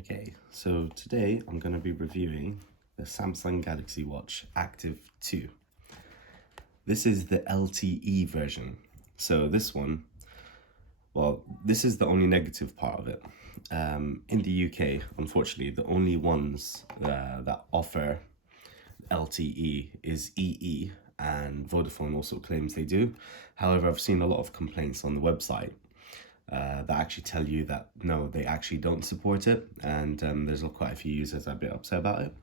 Okay, so today I'm going to be reviewing the Samsung Galaxy Watch Active 2. This is the LTE version. So this one, well, this is the only negative part of it. In the UK, unfortunately, the only ones that offer LTE is EE, and Vodafone also claims they do. However, I've seen a lot of complaints on the website that actually tell you that no, they actually don't support it, and there's quite a few users that are a bit upset about it.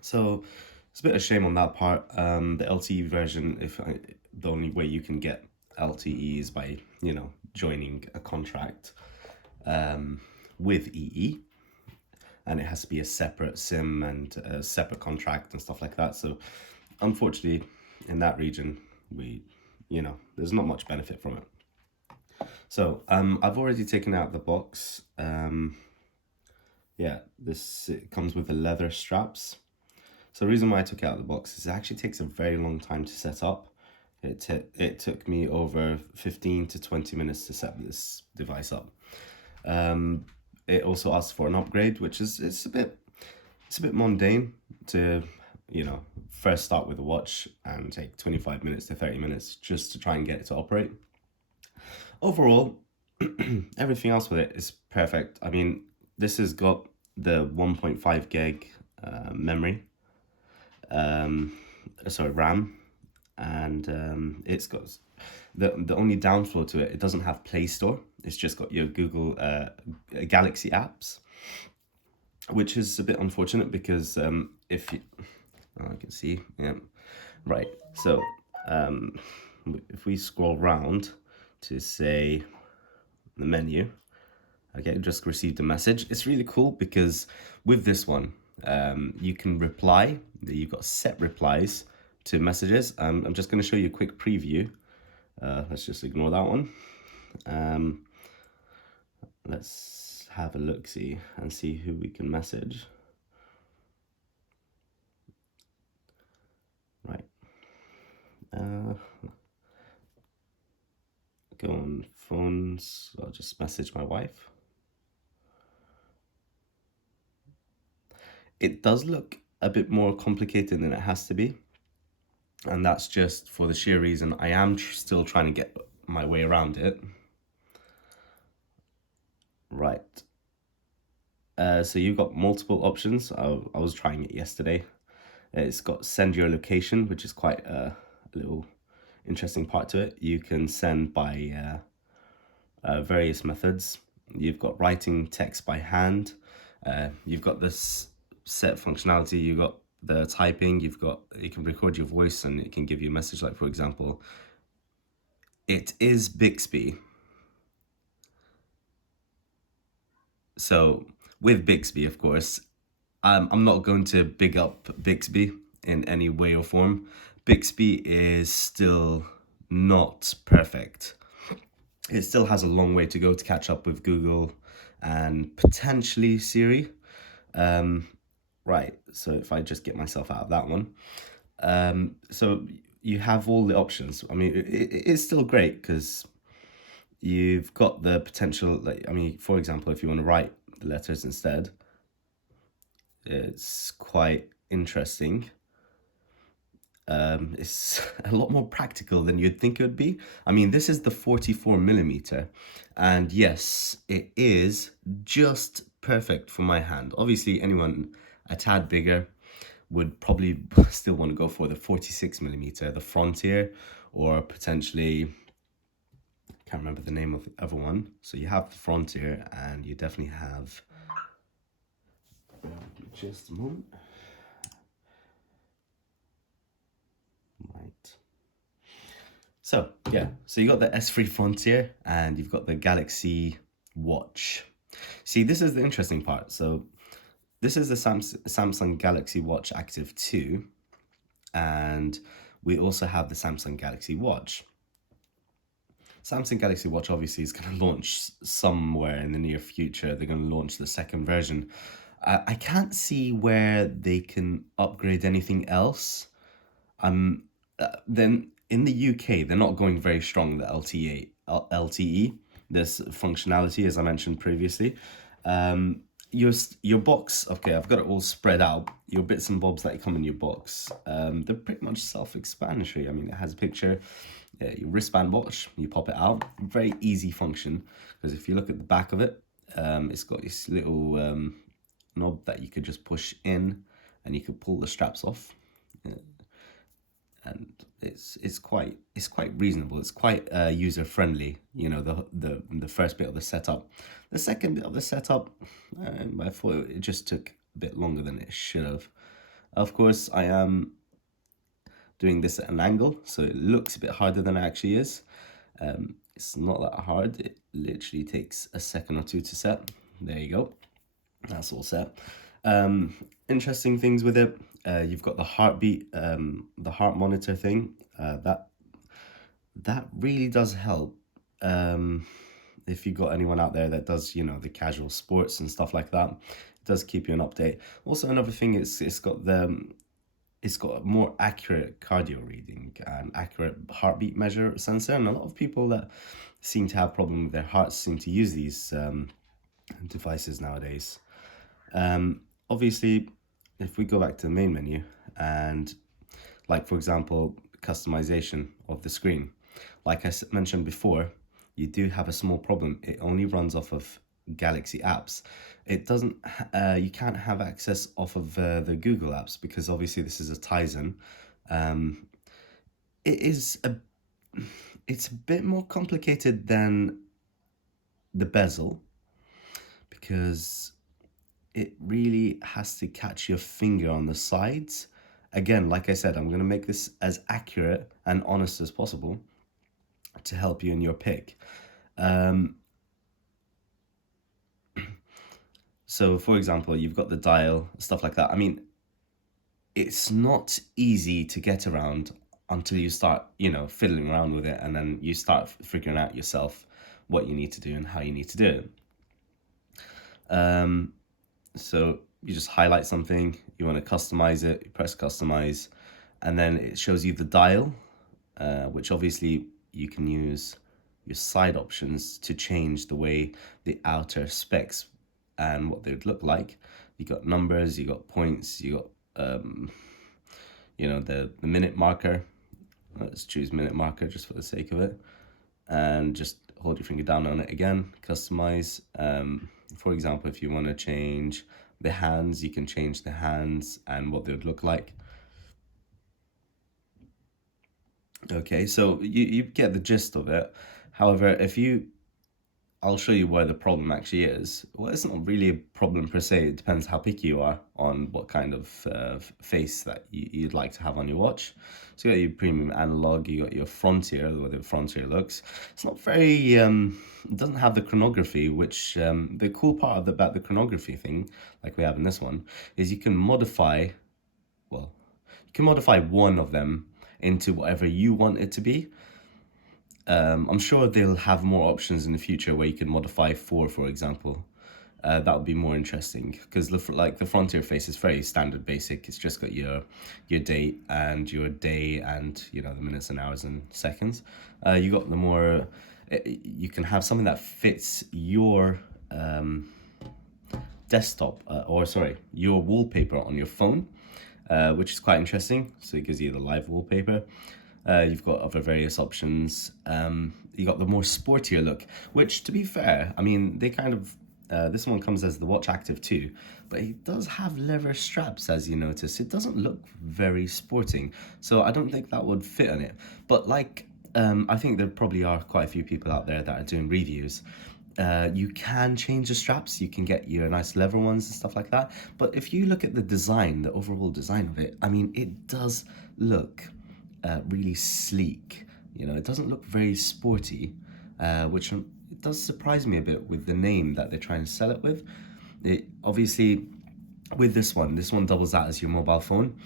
So it's a bit of a shame on that part. The LTE version, the only way you can get LTE is by joining a contract with EE, and it has to be a separate SIM and a separate contract and stuff like that. So unfortunately, in that region, there's not much benefit from it. So I've already taken out the box. Yeah, it comes with the leather straps. So the reason why I took it out of the box is it actually takes a very long time to set up. It took me over 15 to 20 minutes to set this device up. It also asks for an upgrade, which is it's a bit mundane to first start with a watch and take 25 minutes to 30 minutes just to try and get it to operate. Overall, everything else with it is perfect. I mean, this has got the 1.5 gig memory, RAM, and it's got the only downfall to it. It doesn't have Play Store. It's just got your Google Galaxy apps, which is a bit unfortunate because if you, I can see, yeah, right. So if we scroll round to say the menu, okay, just received a message. It's really cool because with this one, you can reply. You've got set replies to messages. I'm just going to show you a quick preview. Let's just ignore that one. Let's have a look-see and see who we can message. Right. Go on phones. I'll just message my wife. It does look a bit more complicated than it has to be. And that's just for the sheer reason I am still trying to get my way around it. Right. So you've got multiple options. I was trying it yesterday. It's got send your location, which is quite a little interesting part to it. You can send by various methods. You've got writing text by hand. You've got this set functionality. You've got the typing. You can record your voice and it can give you a message. Like, for example, it is Bixby. So with Bixby, of course, I'm not going to big up Bixby in any way or form. Bixby is still not perfect. It still has a long way to go to catch up with Google and potentially Siri. Right, so if I just get myself out of that one. So you have all the options. I mean, it's still great because you've got the potential, for example, if you want to write the letters instead, it's quite interesting. It's a lot more practical than you'd think it would be. I mean, this is the 44mm, and yes, it is just perfect for my hand. Obviously, anyone a tad bigger would probably still want to go for the 46mm, the Frontier, or potentially, can't remember the name of the other one. So you have the Frontier, and you definitely have, just a moment. Right. So yeah, so you got the S3 Frontier and you've got the Galaxy Watch. See, this is the interesting part. So this is the Samsung Galaxy Watch Active 2, and we also have the Samsung Galaxy Watch. Samsung Galaxy Watch obviously is going to launch somewhere in the near future. They're going to launch the second version. I can't see where they can upgrade anything else. Then in the UK, they're not going very strong, the LTE, this functionality, as I mentioned previously. your box, okay, I've got it all spread out. Your bits and bobs that come in your box, they're pretty much self-explanatory. I mean, it has a picture, your wristband watch, you pop it out. Very easy function, because if you look at the back of it, it's got this little knob that you could just push in, and you could pull the straps off. And it's quite reasonable. It's quite user friendly. You know, the first bit of the setup. The second bit of the setup, I thought it just took a bit longer than it should have. Of course, I am doing this at an angle, so it looks a bit harder than it actually is. It's not that hard. It literally takes a second or two to set. There you go. That's all set. Interesting things with it. You've got the heartbeat, the heart monitor thing. That really does help. If you've got anyone out there that does, the casual sports and stuff like that, it does keep you an update. Also, another thing is it's got a more accurate cardio reading and accurate heartbeat measure sensor, and a lot of people that seem to have problem with their hearts seem to use these devices nowadays. Obviously, if we go back to the main menu and, like, for example, customization of the screen, like I mentioned before, you do have a small problem. It only runs off of Galaxy apps. It doesn't, you can't have access off of the Google apps, because obviously this is a Tizen. It is it's a bit more complicated than the bezel, because it really has to catch your finger on the sides. Again, like I said, I'm going to make this as accurate and honest as possible to help you in your pick. So, for example, you've got the dial, stuff like that. I mean, it's not easy to get around until you start, fiddling around with it, and then you start figuring out yourself what you need to do and how you need to do it. So you just highlight something, you want to customize it, you press customize, and then it shows you the dial, which obviously you can use your side options to change the way the outer specs and what they would look like. You got numbers, you got points, you got the minute marker. Let's choose minute marker just for the sake of it, and just hold your finger down on it again, customize. For example, if you want to change the hands, you can change the hands and what they would look like. Okay, so you get the gist of it. However, I'll show you where the problem actually is. Well, it's not really a problem per se. It depends how picky you are on what kind of face that you'd like to have on your watch. So you got your premium analog, you got your Frontier, the way the Frontier looks. It's not very, it doesn't have the chronography, which the cool part about the chronography thing, like we have in this one, is you can modify one of them into whatever you want it to be. I'm sure they'll have more options in the future where you can modify 4, for example. That would be more interesting, because the Frontier face is very standard basic. It's just got your date and your day and the minutes and hours and seconds. You got the more, you can have something that fits your desktop your wallpaper on your phone, which is quite interesting. So it gives you the live wallpaper. You've got other various options. You got the more sportier look, which, to be fair, I mean, they kind of, this one comes as the Watch Active 2, but it does have leather straps, as you notice. It doesn't look very sporting, so I don't think that would fit on it. But I think there probably are quite a few people out there that are doing reviews. You can change the straps, you can get your nice leather ones and stuff like that. But if you look at the design, the overall design of it, I mean, it does look really sleek. It doesn't look very sporty, which it does surprise me a bit with the name that they're trying to sell it with. It obviously, with this one doubles that as your mobile phone.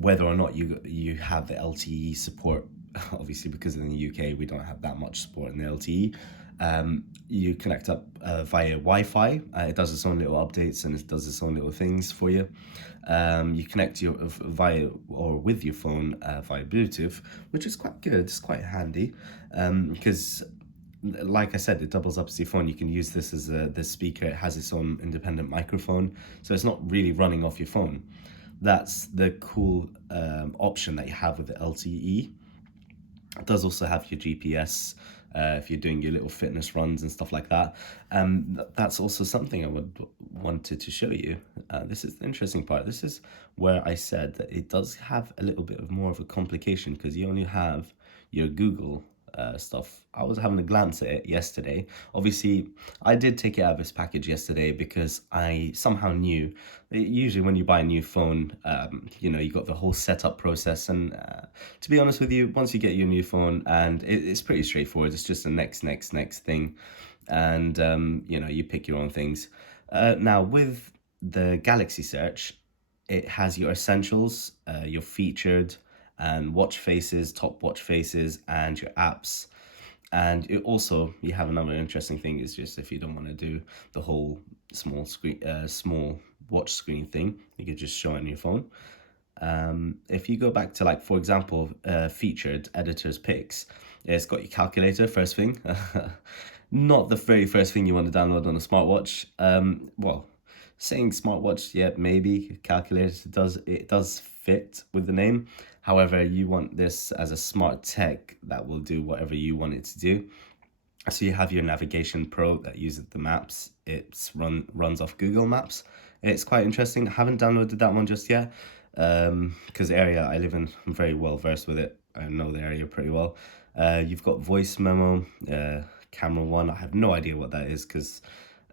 Whether or not you have the LTE support, obviously, because in the UK we don't have that much support in the LTE. You connect up via Wi-Fi. It does its own little updates and it does its own little things for you. You connect with your phone via Bluetooth, which is quite good. It's quite handy, because like I said, it doubles up as your phone. You can use this as the speaker. It has its own independent microphone, so it's not really running off your phone. That's the cool option that you have with the LTE. It does also have your GPS if you're doing your little fitness runs and stuff like that. That's also something I would wanted to show you. This is the interesting part. This is where I said that it does have a little bit of more of a complication because you only have your Google stuff. I was having a glance at it yesterday. Obviously, I did take it out of its package yesterday because I somehow knew usually when you buy a new phone, you got the whole setup process. And to be honest with you, once you get your new phone, and it's pretty straightforward, it's just the next thing. And, you pick your own things. Now, with the Galaxy Search, it has your essentials, your featured, and watch faces, top watch faces, and your apps. And you have another interesting thing is just if you don't want to do the whole small watch screen thing, you could just show it on your phone. If you go back to, like, for example, featured editors picks, it's got your calculator first thing. Not the very first thing you want to download on a smartwatch. Well, saying smartwatch, yeah, maybe calculator does fit with the name. However, you want this as a smart tech that will do whatever you want it to do. So you have your Navigation Pro that uses the maps. It's runs off Google Maps. It's quite interesting. I haven't downloaded that one just yet because the area I live in, I'm very well versed with it. I know the area pretty well. You've got voice memo, camera one. I have no idea what that is because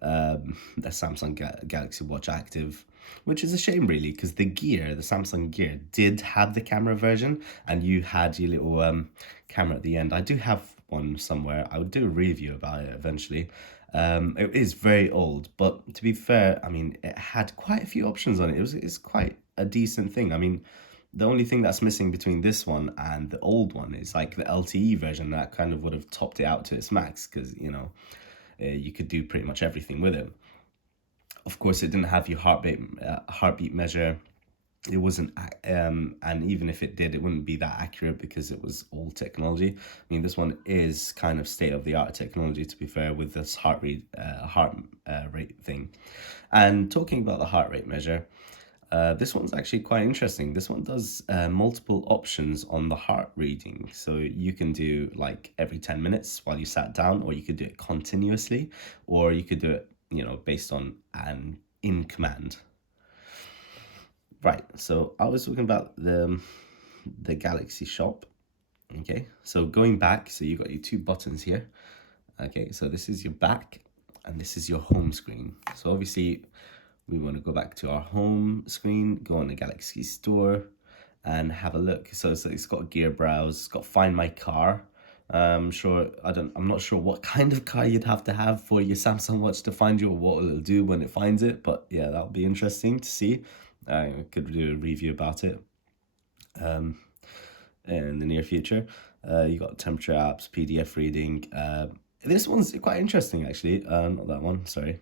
the Samsung Galaxy Watch Active, which is a shame really because the Samsung Gear did have the camera version and you had your little camera at the end. I do have one somewhere. I would do a review about it eventually. It is very old, but to be fair, I mean, it had quite a few options on it. It's quite a decent thing. I mean, the only thing that's missing between this one and the old one is like the LTE version that kind of would have topped it out to its max because, you could do pretty much everything with it. Of course, it didn't have your heartbeat measure. It wasn't, and even if it did, it wouldn't be that accurate because it was old technology. I mean, this one is kind of state of the art technology, to be fair, with this heart rate thing. And talking about the heart rate measure, this one's actually quite interesting. This one does multiple options on the heart reading. So you can do like every 10 minutes while you sat down, or you could do it continuously, or you could do it, based on an in command. Right, so I was talking about the Galaxy Shop. Okay, so going back, so you got your two buttons here. Okay, so this is your back and this is your home screen. So obviously we want to go back to our home screen, go on the Galaxy Store and have a look. So it's got Gear Browse, it's got Find My Car. I'm not sure what kind of car you'd have to have for your Samsung Watch to find you or what it'll do when it finds it. But yeah, that'll be interesting to see. I could do a review about it in the near future. You got temperature apps, PDF reading. This one's quite interesting actually. Not that one, sorry.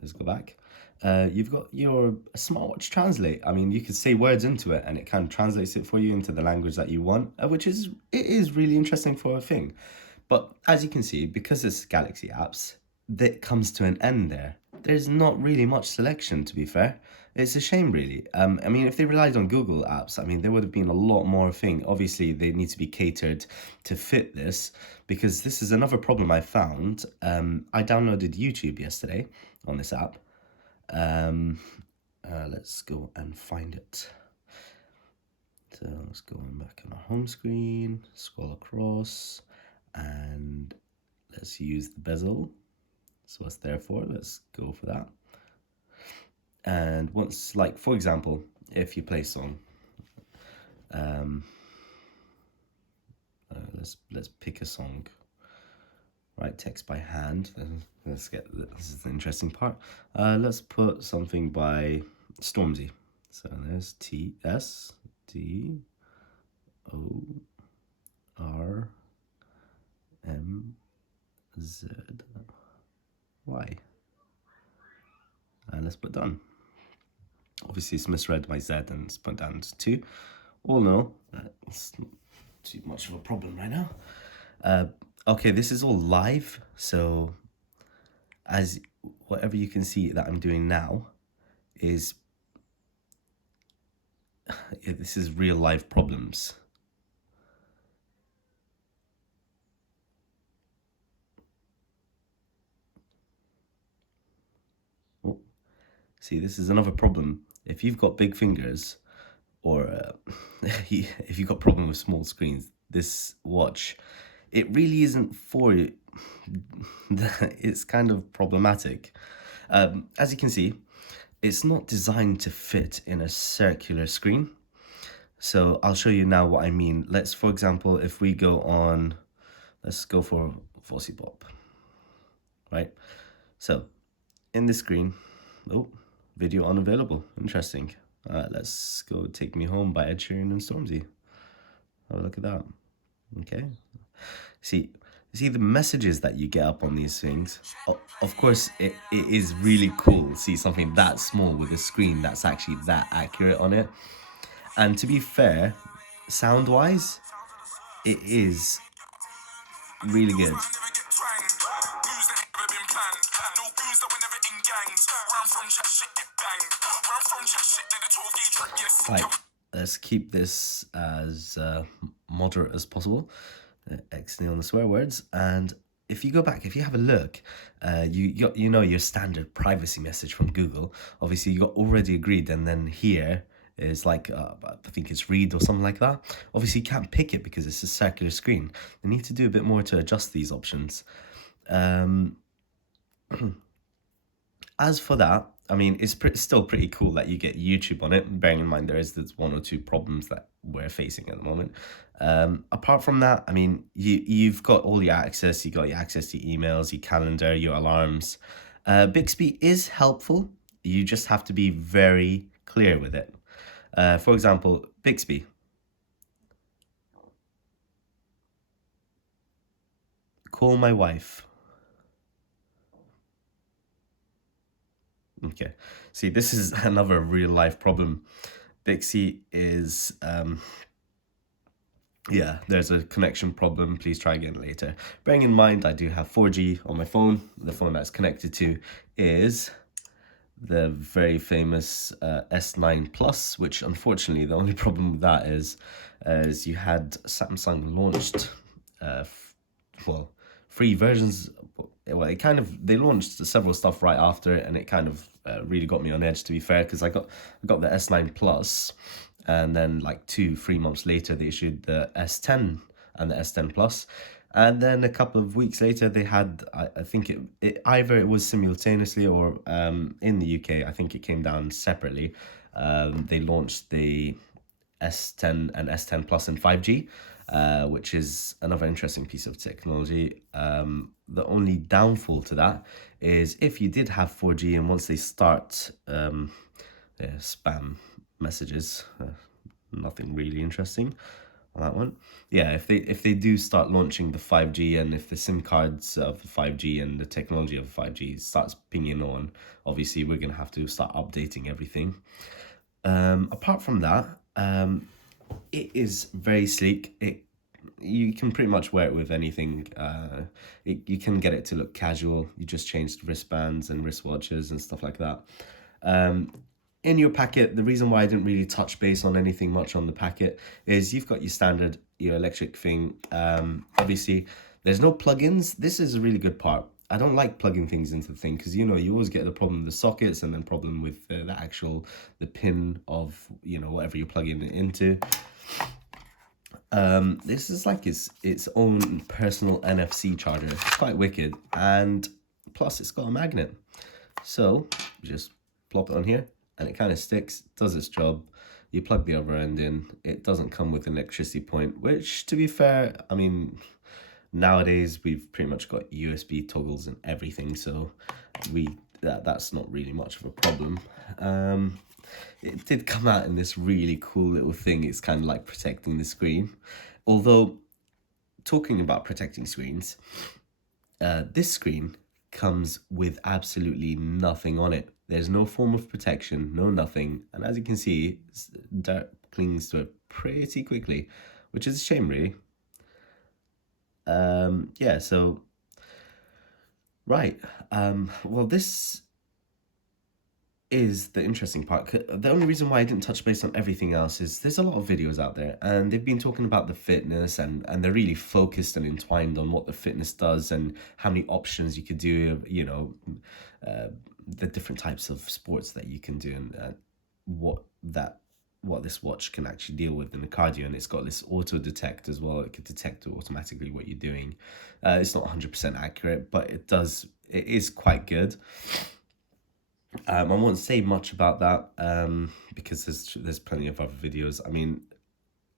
Let's go back. You've got your smartwatch translate. I mean, you could say words into it and it kind of translates it for you into the language that you want, which is really interesting for a thing. But as you can see, because it's Galaxy apps, that comes to an end there. There's not really much selection, to be fair. It's a shame, really. I mean, if they relied on Google apps, I mean, there would have been a lot more thing. Obviously, they need to be catered to fit this, because this is another problem I found. I downloaded YouTube yesterday on this app. Let's go and find it. So let's go on back on our home screen, scroll across, and let's use the bezel. So what's there for? Let's go for that. And once, like, for example, if you play a song, let's pick a song. Right, text by hand. This is the interesting part. Let's put something by Stormzy. So there's TSDORMZ. Why? And let's put done. Obviously, it's misread my Z and it's put down to 2. All in all, it's not too much of a problem right now. Okay, this is all live, so as whatever you can see that I'm doing now is this is real life problems. Oh, see, this is another problem. If you've got big fingers, or if you've got a problem with small screens, this watch, it really isn't for you. It's kind of problematic. As you can see, it's not designed to fit in a circular screen. So I'll show you now what I mean. Let's, for example, if we go on, let's go for Fossy Pop, right? So in the screen, oh, video unavailable. Interesting. Let's go Take Me Home by Ed Sheeran and Stormzy. Have a look at that. Okay. See the messages that you get up on these things. Of course, it is really cool to see something that small with a screen that's actually that accurate on it. And to be fair, sound-wise, it is really good. Right, let's keep this as moderate as possible. Exiting on the swear words. And if you go back, if you have a look, you know your standard privacy message from Google. Obviously, you got already agreed, and then here is like I think it's read or something like that. Obviously, you can't pick it because it's a circular screen. They need to do a bit more to adjust these options. As for that, I mean, it's still pretty cool that you get YouTube on it, bearing in mind there's one or two problems that we're facing at the moment. Apart from that, I mean, you've got all your access. You got your access to emails, your calendar, your alarms. Bixby is helpful. You just have to be very clear with it. For example, Bixby. Call my wife. Okay, see, this is another real life problem. Bixby is, yeah, there's a connection problem. Please try again later. Bearing in mind, I do have 4G on my phone. The phone that's connected to is the very famous S9 Plus, which unfortunately the only problem with that is you had Samsung launched, well, free versions. Well, it kind of, they launched several stuff right after it, and it kind of really got me on edge, to be fair, because I got the S9 Plus, and then like 3 months later they issued the S10 and the S10 Plus, and then a couple of weeks later they had, I think it either it was simultaneously or in the UK, I think it came down separately. They launched the S10 and S10 Plus in 5G, which is another interesting piece of technology. The only downfall to that is if you did have 4G and once they start spam messages, nothing really interesting on that one. Yeah, if they do start launching the 5G, and if the SIM cards of the 5G and the technology of 5G starts pinging on, obviously we're going to have to start updating everything. Apart from that, it is very sleek. You can pretty much wear it with anything. You can get it to look casual. You just change the wristbands and wristwatches and stuff like that. In your packet, the reason why I didn't really touch base on anything much on the packet is you've got your standard, your electric thing. Obviously, there's no plugins. This is a really good part. I don't like plugging things into the thing because, you know, you always get the problem with the sockets and then problem with the pin of, you know, whatever you're plugging it into. This is like its own personal NFC charger. It's quite wicked, and plus it's got a magnet. So just plop it on here and it kind of sticks, does its job. You plug the other end in. It doesn't come with an electricity point, which, to be fair, I mean, nowadays we've pretty much got USB toggles and everything, so that's not really much of a problem. It did come out in this really cool little thing. It's kind of like protecting the screen. Although, talking about protecting screens, this screen comes with absolutely nothing on it. There's no form of protection, no nothing. And as you can see, dirt clings to it pretty quickly, which is a shame, really. Yeah, so, right. Well, this is the interesting part. The only reason why I didn't touch base on everything else is there's a lot of videos out there and they've been talking about the fitness and they're really focused and entwined on what the fitness does and how many options you could do, uh, the different types of sports that you can do and what that what this watch can actually deal with in the cardio, and it's got this auto detect as well. It can detect automatically what you're doing. It's not 100% accurate, but it is quite good. I won't say much about that because there's plenty of other videos. I mean,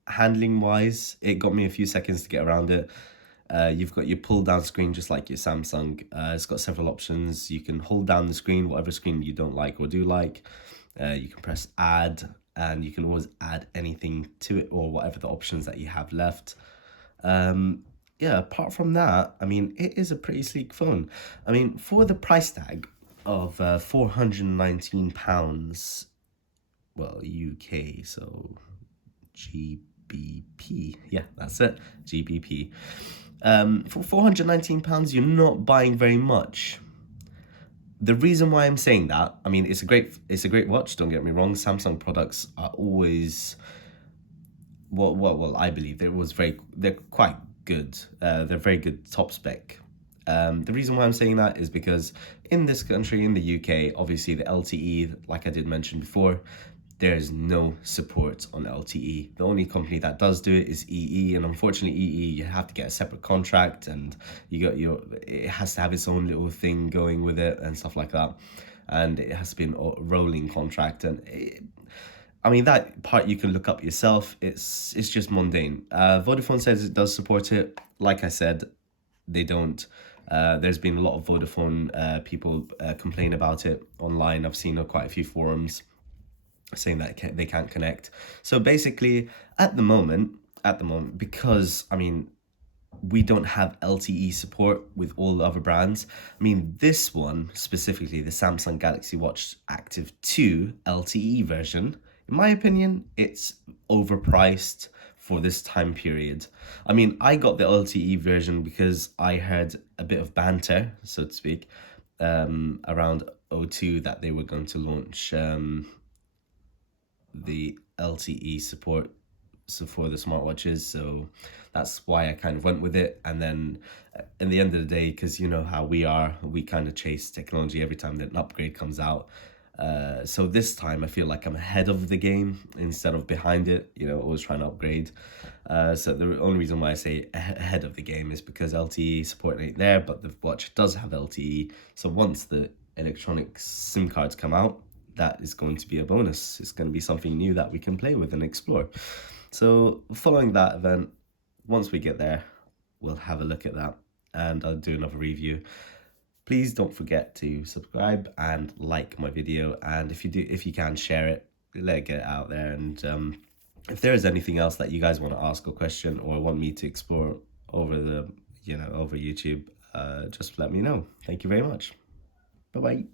handling wise, it got me a few seconds to get around it. You've got your pull down screen just like your Samsung. It's got several options. You can hold down the screen, whatever screen you don't like or do like. You can press add, and you can always add anything to it or whatever the options that you have left. Yeah, apart from that, I mean, it is a pretty sleek phone. I mean, for the price tag of £419, well, UK, so GBP. Yeah, that's it, GBP. For £419, you're not buying very much. The reason why I'm saying that, I mean, it's a great watch. Don't get me wrong. Samsung products are always, well, I believe they're quite good. They're very good top spec. The reason why I'm saying that is because in this country, in the UK, obviously the LTE, like I did mention before, there's no support on LTE. The only company that does do it is EE, and unfortunately EE, you have to get a separate contract, and it has to have its own little thing going with it and stuff like that, and it has to be a rolling contract. And I mean, that part you can look up yourself. It's just mundane. Vodafone says it does support it. Like I said, they don't. There's been a lot of Vodafone people complain about it online. I've seen quite a few forums saying that they can't connect. So basically, at the moment, because I mean, we don't have LTE support with all the other brands. I mean, this one specifically, the Samsung Galaxy Watch Active 2 LTE version, in my opinion, it's overpriced for this time period. I mean, I got the LTE version because I heard a bit of banter, so to speak, around O2 that they were going to launch the LTE support for the smartwatches, so that's why I kind of went with it. And then in the end of the day, because you know how we kind of chase technology every time that an upgrade comes out. So this time I feel like I'm ahead of the game instead of behind it, always trying to upgrade. So the only reason why I say ahead of the game is because LTE support ain't there, but the watch does have LTE. So once the electronic SIM cards come out, that is going to be a bonus. It's going to be something new that we can play with and explore. So following that event, once we get there, we'll have a look at that and I'll do another review. Please don't forget to subscribe and like my video, and if you can, share it, let it get out there. And if there is anything else that you guys want to ask a question or want me to explore over over YouTube, just let me know. Thank you very much. Bye bye.